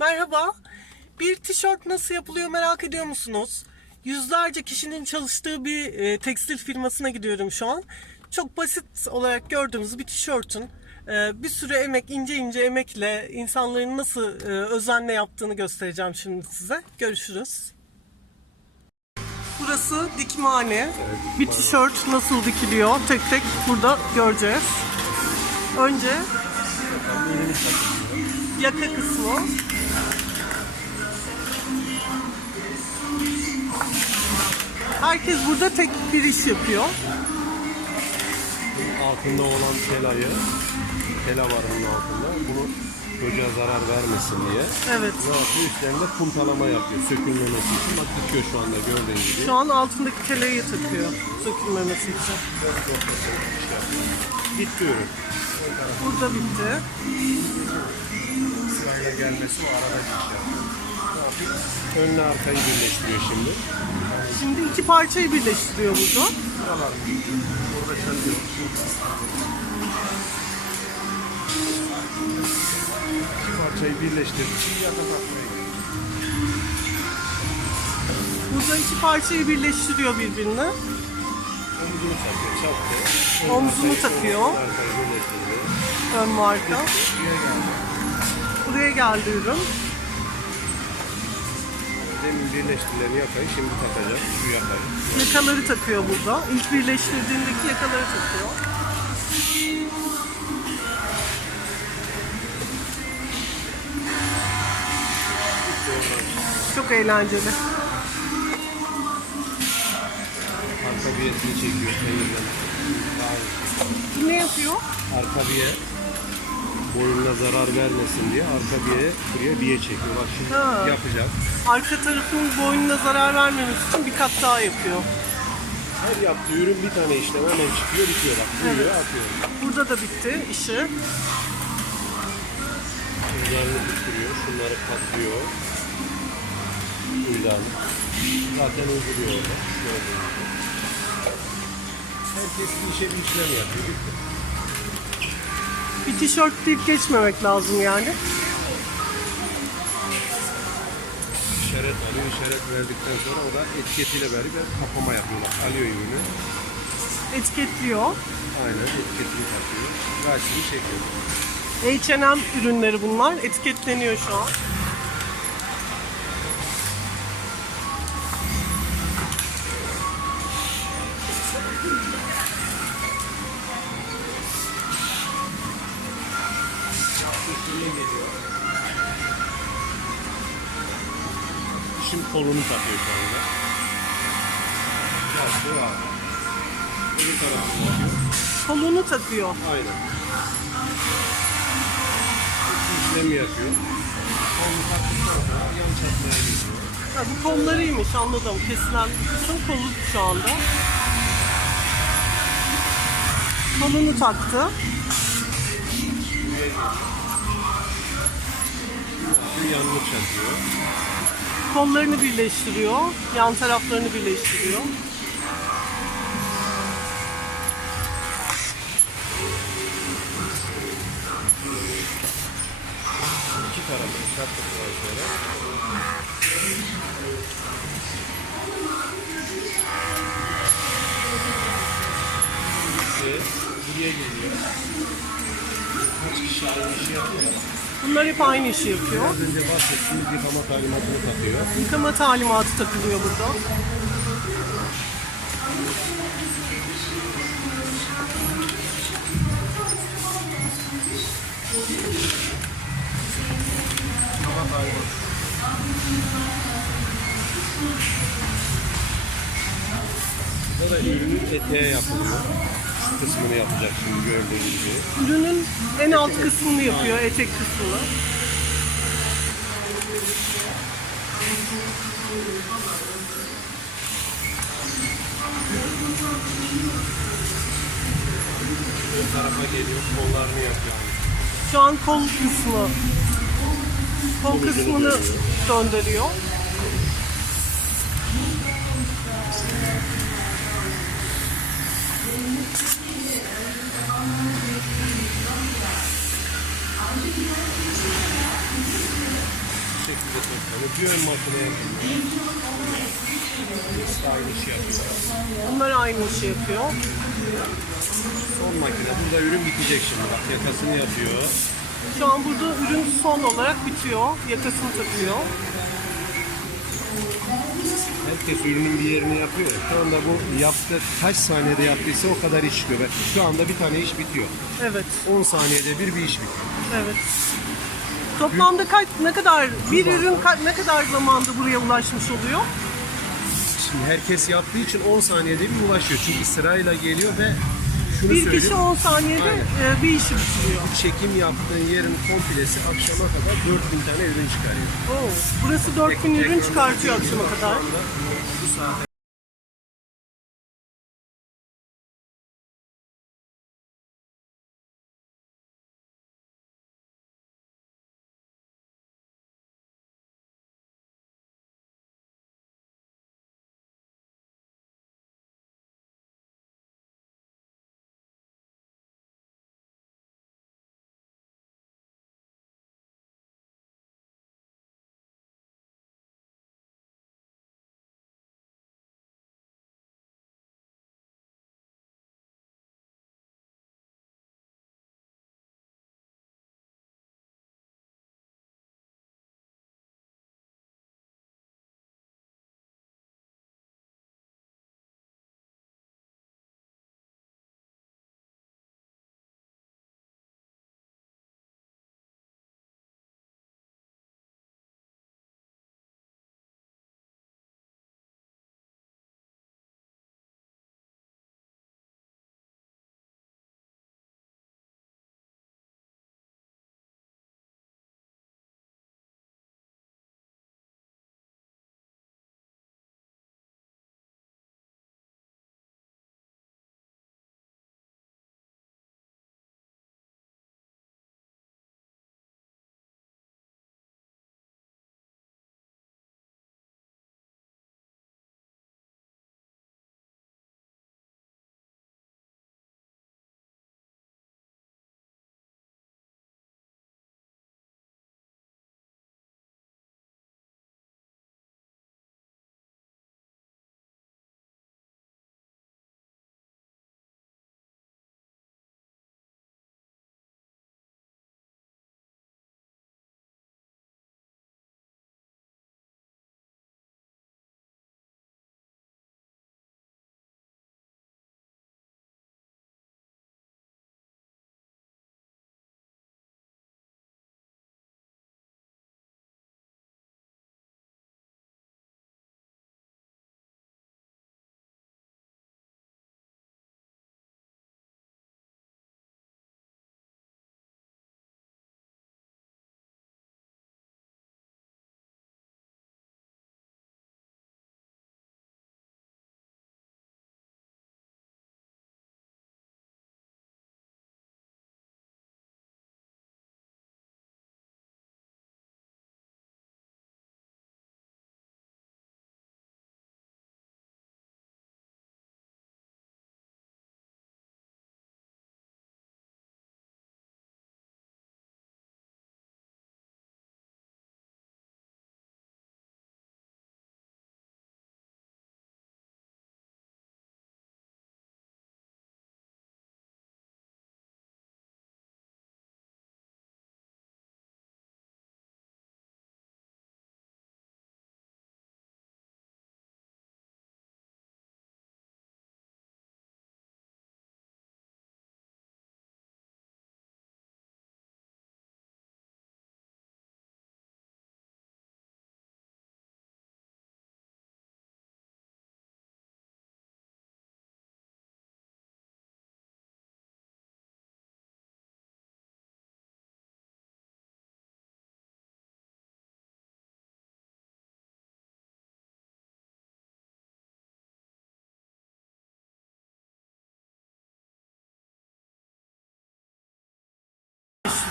Merhaba. Bir tişört nasıl yapılıyor merak ediyor musunuz? Yüzlerce kişinin çalıştığı bir e, tekstil firmasına gidiyorum şu an. Çok basit olarak gördüğümüz bir tişörtün e, bir sürü emek, ince ince emekle insanların nasıl e, özenle yaptığını göstereceğim şimdi size. Görüşürüz. Burası dikimhane. Bir tişört nasıl dikiliyor tek tek burada göreceğiz. Önce yaka kısmı. Herkes burada tek bir iş yapıyor. altında olan telayı, tela var bunun altında. Bunu çocuğa zarar vermesin diye. Evet. Ne yapıyor? Üstlerinde puntalama yapıyor. Sökülmemesi için. Bak dikiyor şu anda gördüğün gibi. Şu an altındaki keleyi takıyor. Sökülmemesi için. Bitti ürün. Burada bitti. Sırayla gelmesi o arada. Ne yapıyor? Önle arkayı birleştiriyor şimdi. Şimdi iki parçayı birleştiriyor burada. İki parçayı birleştirdik. Burada iki parçayı birleştiriyor birbirine. Omuzunu takıyor. Çaktı. Omzunu takıyor. Ön ve arka. Buraya geldi. Buraya geldi ürün. Demin birleştirilen yakayı şimdi takacak. Şu yakayı. Yakaları takıyor burada. İlk birleştirdiğindeki yakaları takıyor. Çok eğlenceli. Arka biyesini çekiyor. Elimden. Daha Ne yapıyor? arka biye boynuna zarar vermesin diye arka biye buraya biye çekiyor. Bak şimdi Ha. yapacak. Arka tarafın boynuna zarar vermemesi için bir kat daha yapıyor. Her yaptığı ürün bir tane işlem hemen çıkıyor bitiyor. Bak vuruyor atıyor. Burada da bitti işi. Şunlarını bitiriyor. Şunları katlıyor. Uydan. Zaten uyguluyor orada. Gibi. Herkes bir işe bir işlem yapıyor. Bitti. Bir tişört deyip geçmemek lazım yani. İşaret alıyor. İşaret verdikten sonra o da etiketiyle beraber kapama yapıyor. Bak alıyor ürünü. Etiketliyor. Aynen etiketini takıyor. Karşısını çekiyor. H&M ürünleri bunlar. Etiketleniyor şu an. Öbür tarafını yapıyor. Kolunu takıyor. Aynen. İki işlemi yapıyor. Kolunu taktıktan sonra yan çatmaya gidiyor. Ha, bu kollarıymış anladım. Kesilen kısım kolu şu anda. Kolunu taktı. Şimdi yanını çatıyor. Kollarını birleştiriyor. Yan taraflarını birleştiriyor. Tarafını çattıktan sonra İşte buraya geliyor. Kaç kişi aynı işi yapıyor? Bunlar hep aynı işi yapıyor. Az önce bahsettiğimiz yıkama talimatını takıyor. Yıkama talimatı takılıyor burada. Da ürünün eteğe yapılıyor. Kısmını yapacak şimdi gördüğünüz gibi. Ürünün en alt kısmını yapıyor, etek kısmını. Ön tarafa geliyor, kollarını yapıyor. Şu an kol kısmı. Kol kısmını döndürüyor. Şekilde toplanıyor. Bir ön makine yapıyor. İkisi de aynı işi yapıyor. Bunlar aynı işi yapıyor. Son makine. Burada ürün bitecek şimdi. Bak yakasını yapıyor. Şu an burada ürün son olarak bitiyor. Yakasını takıyor. Herkes ürünün bir yerini yapıyor. Şu anda bu yaptı kaç saniyede yaptıysa o kadar iş çıkıyor. Şu anda bir tane iş bitiyor. Evet, 10 saniyede bir bir iş bitiyor. evet. Toplamda kaç, ne kadar, bir ürün ka- ne kadar zamanda buraya ulaşmış oluyor? Şimdi herkes yaptığı için 10 saniyede bir ulaşıyor. Çünkü sırayla geliyor ve şunu Bir söyleyeyim. kişi 10 saniyede Aynen. e, bir işi bitiriyor. çekim yaptığın yerin komplesi akşama kadar 4000 tane ürün çıkarıyor. Oo, burası 4000 ürün çıkartıyor akşama kadar. Bu saate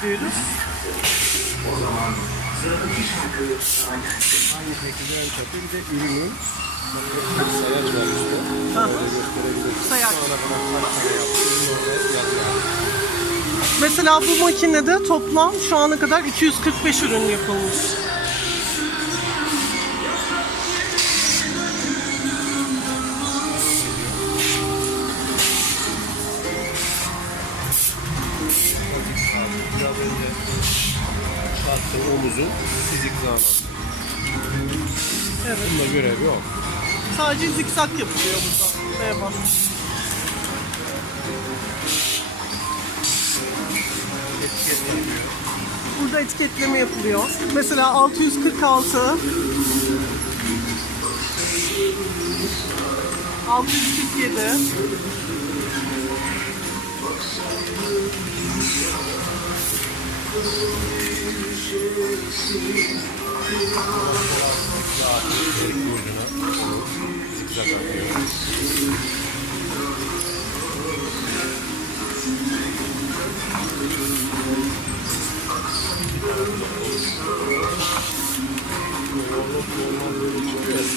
diyoruz. Aynı şekilde ön çapı bir de ürünün bir sayaç var üstte. Sayaç. Yazıyor. Mesela bu makinede toplam şu ana kadar 245 ürün yapılmış. Altın, omuzun fizik zaman. Evet. Bunda görevi o. Sadece zikzak yapılıyor burada. Merhaba. Etiketlenmiyor. Burada etiketleme yapılıyor. Mesela 646 647 Çelik burcuna zikzak atıyor.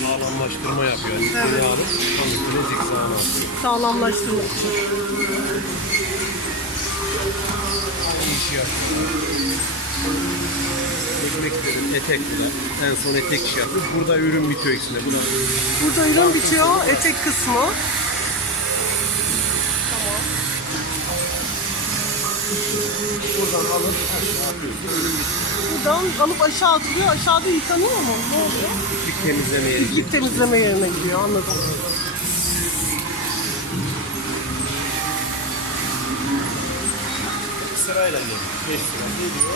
Sağlamlaştırma yapıyor. Yani Evet. tam üstüne zikzağını atıyor. sağlamlaştırmak için. Aynı işi yapıyor. Ekmeklerin etekler. En son etek işi yapıyor. Burada ürün bitiyor ikisinde. Bu da Burada ürün bitiyor. Etek kısmı. buradan alıp aşağı atıyorsun. Ürün bitiyor. Buradan alıp aşağı atılıyor. Aşağıda yıkanıyor mu? Ne oluyor? Bir temizlemeye gidiyor. İlk temizleme yerine gidiyor. Anladım. Sırayla geliyor. 5 sıra geliyor.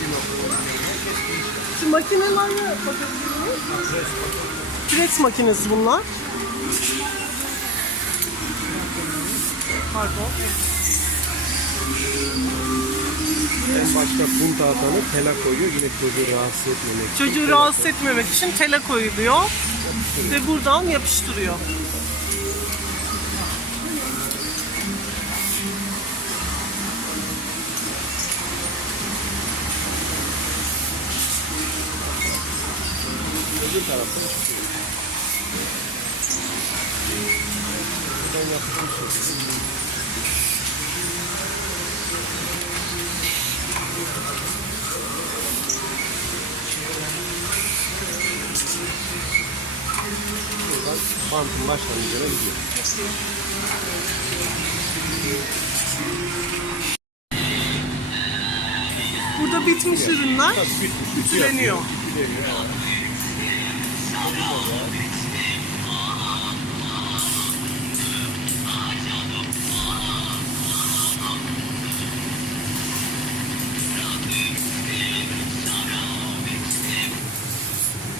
Bir noktada herkes değişiyor. Şu makinelerle bakabilir miyiz? Pres makinesi bunlar. Pardon. En başta punta atanı tela koyuyor. Yine çocuğu rahatsız etmemek için. Çocuğu tela rahatsız etmemek için tele koyuluyor ve buradan yapıştırıyor. Bantın başlangıcına gidiyor. Burada bitmiş ürünler Tabii bitmiş. ütüleniyor. Ütüleniyor. evet.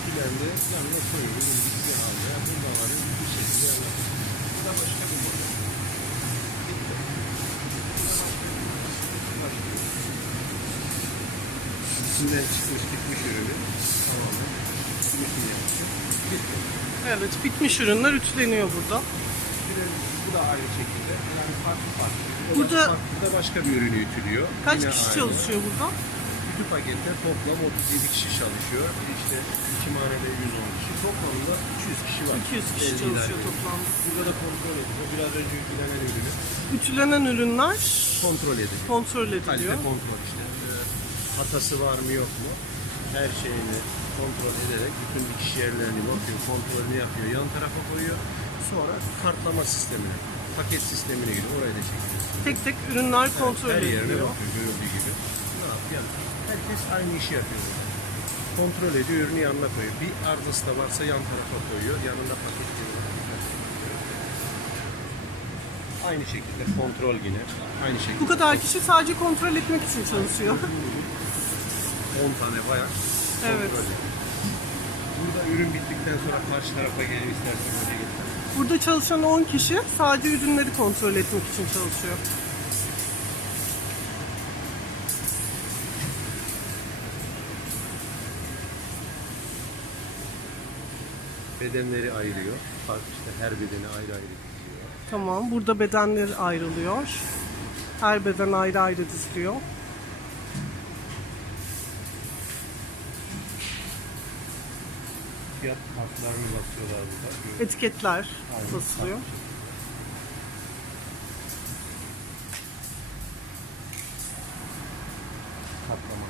Bilendi, yanına koyuyoruz. Bir halde, bunda var. Bir şekilde yanına. Bu da başka bir model. Bitti. İçinden çıkmış gitmiş ürünü tamamen üretim Evet, bitmiş ürünler ütüleniyor burada. Bu da aynı şekilde yani farklı farklı. O da Burada- farklı da başka bir ürünü ütülüyor. Kaç Yine kişi aynı. çalışıyor burada? Bütün pakette toplam 37 kişi çalışıyor. İşte iki manede 110 kişi. Toplamda 200 kişi var. 200 kişi Elliler çalışıyor değil. toplamda. Burada da kontrol ediyor. Biraz önce yüklenen ürünü Ütülenen ürünler kontrol ediyor. kontrol Kalite ediliyor. kontrol işte. Ee, hatası var mı yok mu? Her şeyini kontrol ederek bütün dikiş yerlerini bakıyor, kontrolünü yapıyor, yan tarafa koyuyor. Sonra kartlama sistemine, paket sistemine giriyor. Orayı da çekiyorsun. Tek tek ürünler kontrol Her yerine bakıyor görüldüğü gibi. Ne yapıyor? Herkes aynı işi yapıyor. Kontrol ediyor, ürünü yanına koyuyor. Bir arızası da varsa yan tarafa koyuyor. Yanında paket geliyor. Aynı şekilde kontrol yine. Aynı şekilde. Bu kadar kişi sadece kontrol etmek için çalışıyor. 10 tane bayan Evet. Burada ürün bittikten sonra karşı tarafa gelip istersen öyle getir. Burada çalışan 10 kişi sadece ürünleri kontrol etmek için çalışıyor. Bedenleri ayırıyor. Farklı işte her bedeni ayrı ayrı diziyor. Tamam, burada bedenler ayrılıyor. Her beden ayrı ayrı diziliyor. Fiyat kartlarını basıyorlar burada. Etiketler Aynen. basılıyor. Kaplama.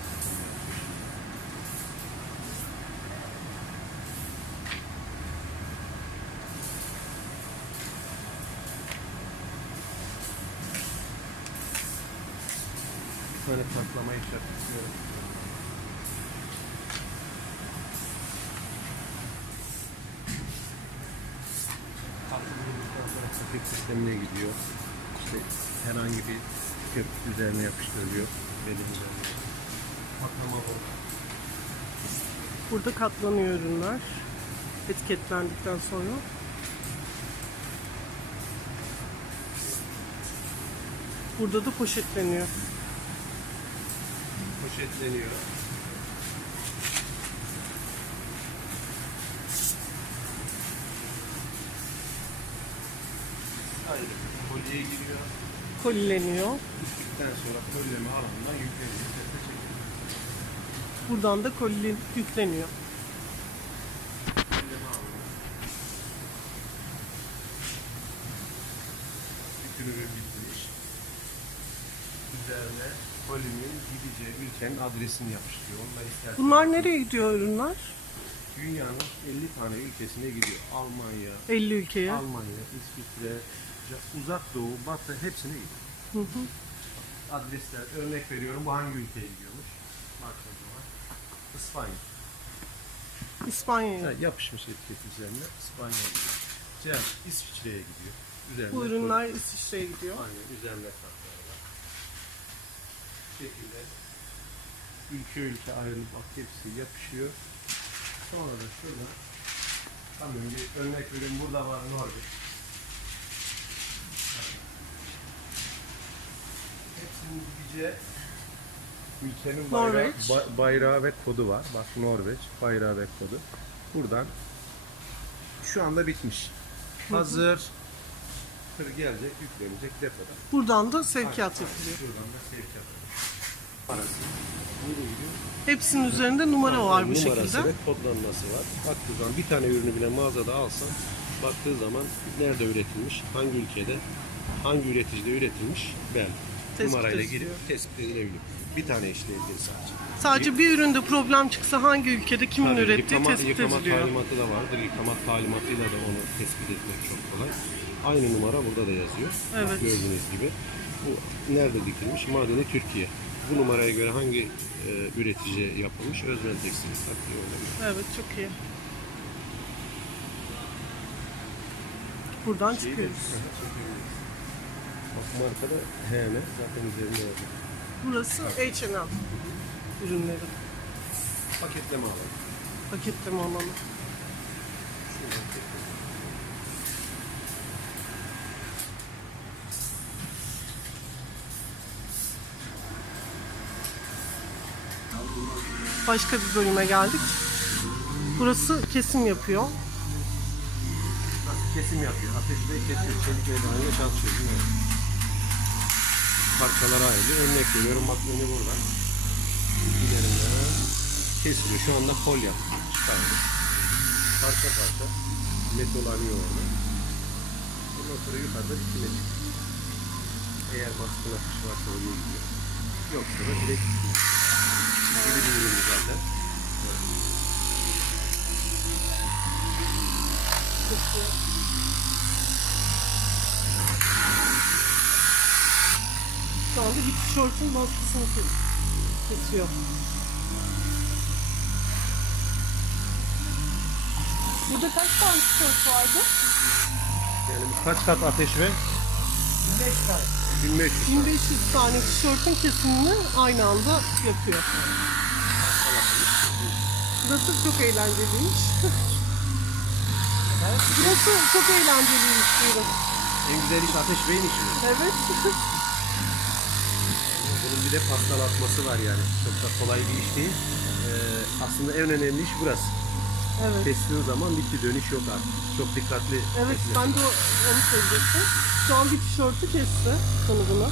Bir tane katlama iş yapıyorum. sistemine gidiyor. İşte herhangi bir tüp üzerine yapıştırılıyor. Belin üzerine. Patlama bu. Burada katlanıyor ürünler. Etiketlendikten sonra. Burada da poşetleniyor. Poşetleniyor. Ayrı. Kolyeye giriyor. Kolileniyor. Bittikten sonra kolyeme alanından yükleniyor. Buradan da koli yükleniyor. Ürün bitmiş. Üzerine kolinin gideceği ülkenin adresini yapıştırıyor. Onlar istersen Bunlar nereye gidiyor ürünler? Dünyanın 50 tane ülkesine gidiyor. Almanya, 50 ülkeye. Almanya, İsviçre, Uzak Doğu, Batı hepsine gidiyor. Hı hı. Adresler, örnek veriyorum bu hangi ülkeye gidiyormuş? Zaman İspanya. İspanya'ya. Ha, yapışmış etiket üzerine İspanya gidiyor. Cem, İsviçre'ye gidiyor. Üzerine Bu ürünler İsviçre'ye gidiyor. Aynen üzerine var. Bu şekilde ülke ülke ayrılıp bak hepsi yapışıyor. Sonra da şurada tamam bir örnek ürün burada var Norveç. Hepsinin gideceği ülkenin bayrağı, Norveç. ba- bayrağı ve kodu var. Bak Norveç bayrağı ve kodu. Buradan şu anda bitmiş. Hazır. Tır gelecek, yüklenecek depoda. Buradan da sevkiyat yapılıyor. Şuradan da sevkiyat. Hepsinin üzerinde numara var bu Numarası şekilde. ve kodlanması var. Baktığı zaman bir tane ürünü bile mağazada alsan baktığı zaman nerede üretilmiş, hangi ülkede, hangi üreticide üretilmiş belli. Tespit Numarayla ediliyor. girip tespit edilebiliyor. Bir tane işleyebilir sadece. Sadece bir üründe problem çıksa hangi ülkede kimin Tabii ürettiği yıkama, tespit yıkama ediliyor. talimatı da vardır. Yıkama talimatıyla da onu tespit etmek çok kolay. Aynı numara burada da yazıyor. Bak Evet. Gördüğünüz gibi. Bu nerede dikilmiş? Madeni Türkiye. Bu numaraya göre hangi e, üretici yapılmış? Özmen Tekstil taktiği olabilir. Evet çok iyi. Buradan çıkıyoruz. Bak markada HM zaten üzerinde yazıyor. Burası H&M ürünleri. Paketleme alalım. Paketleme alanı. Başka bir bölüme geldik. Burası kesim yapıyor. Kesim yapıyor? Ateşte kesiyor. Çelik eldivenle çalışıyor. değil mi? Parçalara ayrılıyor. Örnek veriyorum. Bak önü burada. Üzerinden kesiliyor. Şu anda kol yapıyor. Parça parça. Metolanıyor orada. Ondan sonra yukarıda dikime. Eğer baskın akış varsa oraya gidiyor. Yoksa da direkt. Gibi zaten. Çok iyi. Anda bir tişörtün baskısını kes- kesiyor. Burada kaç tane tişört vardı? Yani kaç kat ateş ve 5 tane. 1500 tane. 1500 tane tişörtün kesimini aynı anda yapıyor. Burası çok eğlenceliymiş. Burası çok eğlenceliymiş diyorum. En güzel iş Ateş Bey'in işi. Evet. Bunun bir de pastalatması var yani. Çok da kolay bir iş değil. Ee, aslında en önemli iş burası. evet. Kestiğin zaman bitti dönüş yok artık. Çok dikkatli. Evet kesmek. ben de onu söyleyecektim. Şu an bir tişörtü kesti kalıbını.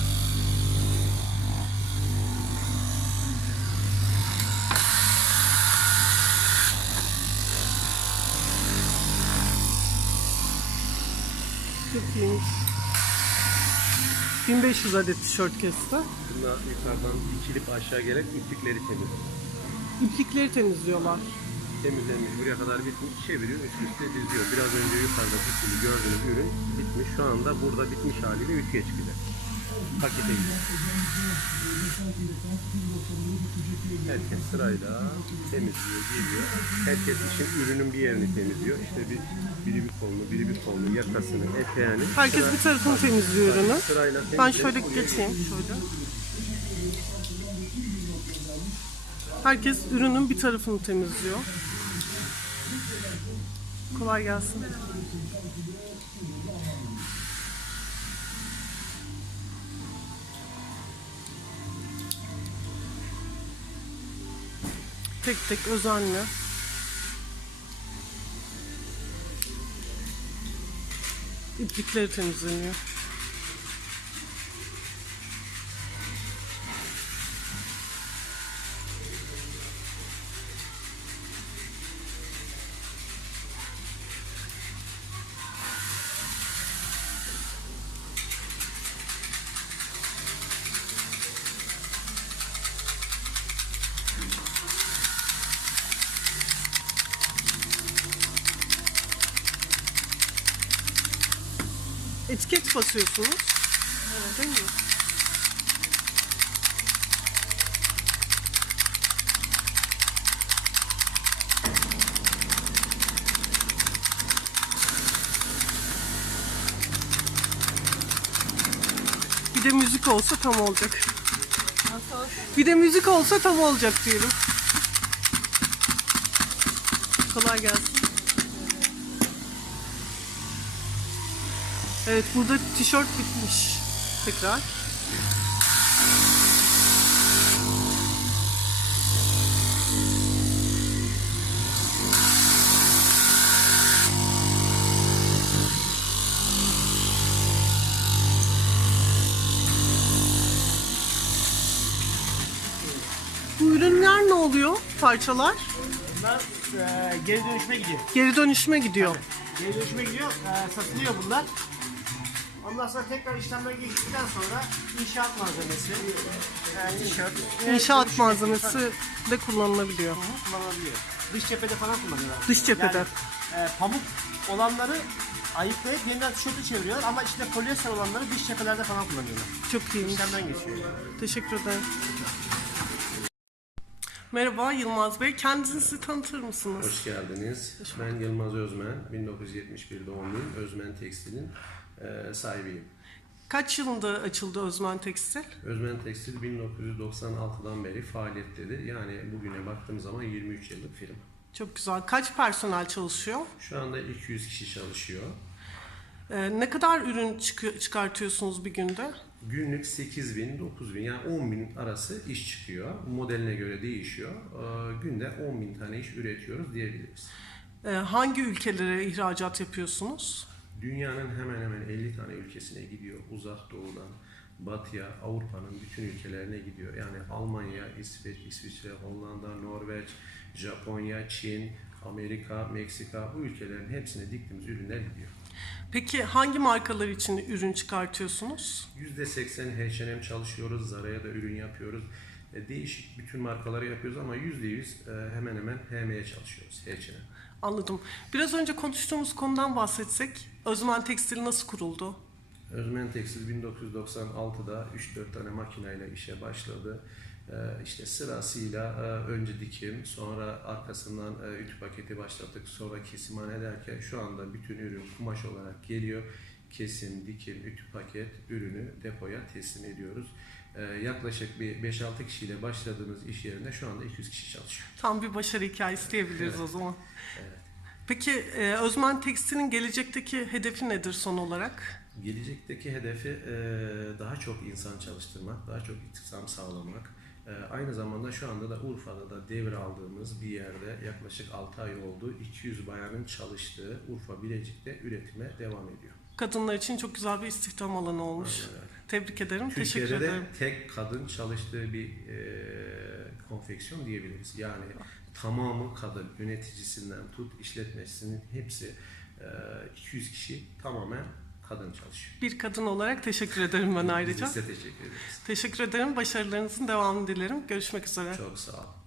Çok iyiymiş. 1500 adet tişört kesti. Bunlar yukarıdan dikilip aşağı gelerek iplikleri temizliyor. İplikleri temizliyorlar. Temizlenmiş buraya kadar bitmiş çeviriyor üst üste diziyor. Biraz önce yukarıda dikili gördüğünüz ürün bitmiş. Şu anda burada bitmiş haliyle ütüye çıkacak. Pakete gidiyor. Herkes sırayla temizliyor, geliyor. Herkes işin ürünün bir yerini temizliyor. İşte bir, biri bir kolunu, biri bir kolunu, yakasını, eteğini. Herkes bir tarafını temizliyor ürünü. Sırayla Ben temizleyip şöyle geçeyim şöyle. Herkes ürünün bir tarafını temizliyor. Kolay gelsin. Tek tek özenle. İplikleri temizleniyor. Etiket basıyorsunuz. Değil mi? Bir de müzik olsa tam olacak. Bir de müzik olsa tam olacak diyelim. Kolay gelsin. Evet burada tişört bitmiş. Tekrar. Bu ürünler ne oluyor? Parçalar Bunlar e, geri dönüşüme gidiyor. geri dönüşüme gidiyor. Geri dönüşüme gidiyor, e, satılıyor bunlar. Ondan sonra tekrar işlemden geçtikten sonra inşaat malzemesi, e, tişört, İnşaat malzemesi de kullanılabiliyor. kullanılabiliyor. Dış cephede falan kullanıyorlar. Dış cephede. Yani, e, pamuk olanları ayıklayıp yeniden tişörtü çeviriyorlar ama içinde polyester olanları dış cephelerde falan kullanıyorlar. Çok iyiymiş. İşlemden geçiyor. Teşekkür ederim. Merhaba Yılmaz Bey. Kendinizi tanıtır mısınız? Hoş geldiniz. Ben Yılmaz Özmen. 1971 doğumluyum. Özmen Tekstil'in e, sahibiyim. Kaç yılında açıldı Özmen Tekstil? Özmen Tekstil 1996'dan beri faaliyettedir. Yani bugüne baktığım zaman 23 yıllık firma. Çok güzel. Kaç personel çalışıyor? Şu anda 200 kişi çalışıyor. Ee, ne kadar ürün çıkı- çıkartıyorsunuz bir günde? Günlük 8 bin, 9 bin yani 10 bin arası iş çıkıyor. Modeline göre değişiyor. Ee, Günde 10 bin tane iş üretiyoruz diyebiliriz. Ee, hangi ülkelere ihracat yapıyorsunuz? Dünyanın hemen hemen 50 tane ülkesine gidiyor. Uzak doğudan batıya, Avrupa'nın bütün ülkelerine gidiyor. Yani Almanya, İsveç, İsviçre, Hollanda, Norveç, Japonya, Çin, Amerika, Meksika bu ülkelerin hepsine diktiğimiz ürünler gidiyor. Peki hangi markalar için ürün çıkartıyorsunuz? %80 H&M çalışıyoruz, Zara'ya da ürün yapıyoruz. E, Değişik bütün markaları yapıyoruz ama %100 e, hemen hemen HM'ye çalışıyoruz H&M. Anladım. Biraz önce konuştuğumuz konudan bahsetsek, Özmen Tekstil nasıl kuruldu? Özmen Tekstil 1996'da 3-4 tane makineyle işe başladı. Ee, işte sırasıyla e, önce dikim, sonra arkasından e, ütü paketi başlattık, sonra kesimhane derken şu anda bütün ürün kumaş olarak geliyor. Kesim, dikim, ütü paket ürünü depoya teslim ediyoruz. Ee, Yaklaşık bir 5-6 kişiyle başladığımız iş yerinde şu anda 200 kişi çalışıyor. Tam bir başarı hikayesi diyebiliriz o zaman. Evet. Peki e, Özmen Tekstil'in gelecekteki hedefi nedir son olarak? Gelecekteki hedefi e, daha çok insan çalıştırmak, daha çok istihdam sağlamak. E, Aynı zamanda şu anda da Urfa'da da devraldığımız bir yerde yaklaşık 6 ay oldu. 200 bayanın çalıştığı Urfa Bilecik'te üretime devam ediyor. Kadınlar için çok güzel bir istihdam alanı olmuş. Öyle. Tebrik ederim. Teşekkür Türkiye'de de ederim. tek kadın çalıştığı bir e, konfeksiyon diyebiliriz. Yani tamamı kadın, yöneticisinden tut işletmecisinin hepsi e, 200 kişi tamamen kadın çalışıyor. Bir kadın olarak teşekkür ederim ben Biz de ayrıca. size teşekkür ederiz. Teşekkür ederim. Başarılarınızın devamını dilerim. Görüşmek üzere. Çok sağ olun.